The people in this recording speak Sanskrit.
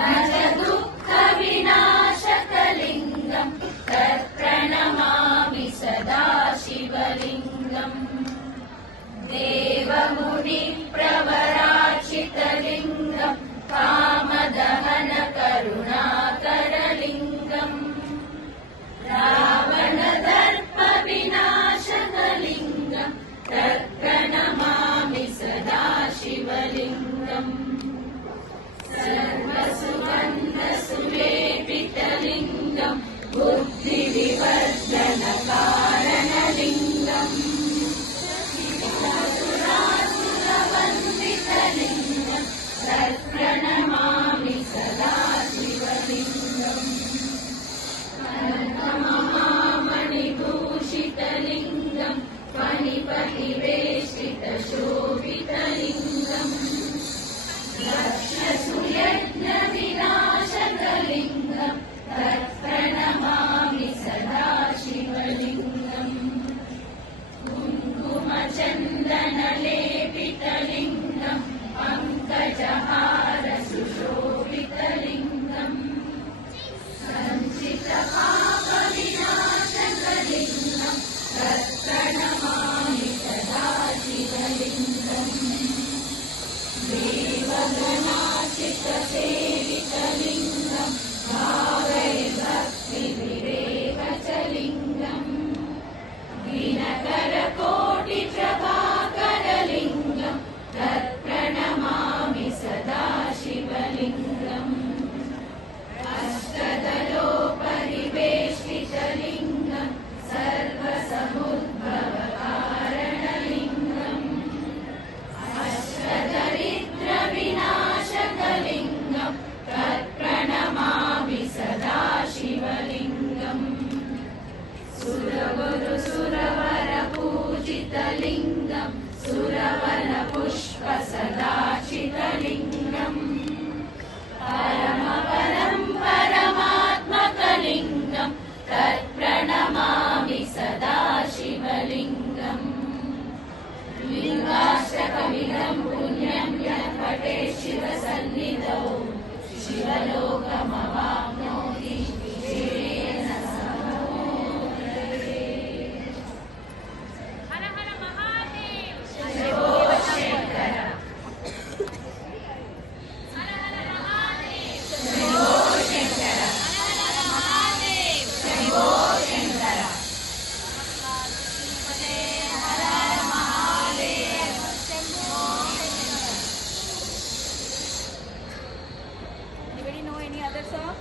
न च दुःखविनाशकलिङ्गम् तत्प्रणमामि सदा शिवलिङ्गम् देवमुनिप्रवराचितलिङ्गम् कामदहनकरुणाकरलिङ्गम् रावणदर्पविनाशकलिङ्गम् तत्प्रणमामि सदा शिवलिङ्गम् सर्वसुगन्धसुलेपितलिङ्गम् बुद्धिविवर्धनकारणलिङ्गम् सुरासुरवन्दितलिङ्गम् तत्प्रणमामि सदा शिवलिङ्गम् महामणिभूषितलिङ्गम् फणिपतिवेष्टितशोभितलिङ्गम् दक्षसुयज्ञविनाशकलिङ्गम् तत्प्रणमामि सदा शिवलिङ्गम् कुङ्कुमचन्दनलेपितलिङ्गम् पङ्कजहारसुशोभितलिङ्गम् सञ्चितपापविनाशकलिङ्गम् तत्प्रणमामि सदा शिवलिङ्गम् देवगणाचितसेवितलिङ्गम् भावैर्भक्तिविरेवचलिङ्गम् दिनकरकोटिप्रभाकरलिङ्गम् तत्प्रणमामि सदा शिवलिङ्गम् अष्टदलोपरिवेष्टितलिङ्गम् सर्वसमुद्भवकारणलिङ्गम् अष्टदरिद्रविनाशकलिङ्गम् तत्प्रणमामि सदा शिवलिङ्गम् सुरगुरुसुरवरपूजितलिङ्गम् सुरवनपुष्पसदाचितलिङ्गम् परमपरम् परमात्मकलिङ्गम् तत्प्रणमामि सदा शिवलिङ्गम् लिङ्गाष्टकमिदम् पुण्यम् यत् पठेत् शिवसन्निधौ शिवलोकमवाप्नोति विजयेन समोदये। हर हर महादेव शंभो शंकर। हर हर महादेव शंभो शंकर। हर हर महादेव शंभो शंकर। हर हर महादेव शंभो Shankar. Anybody know any other song?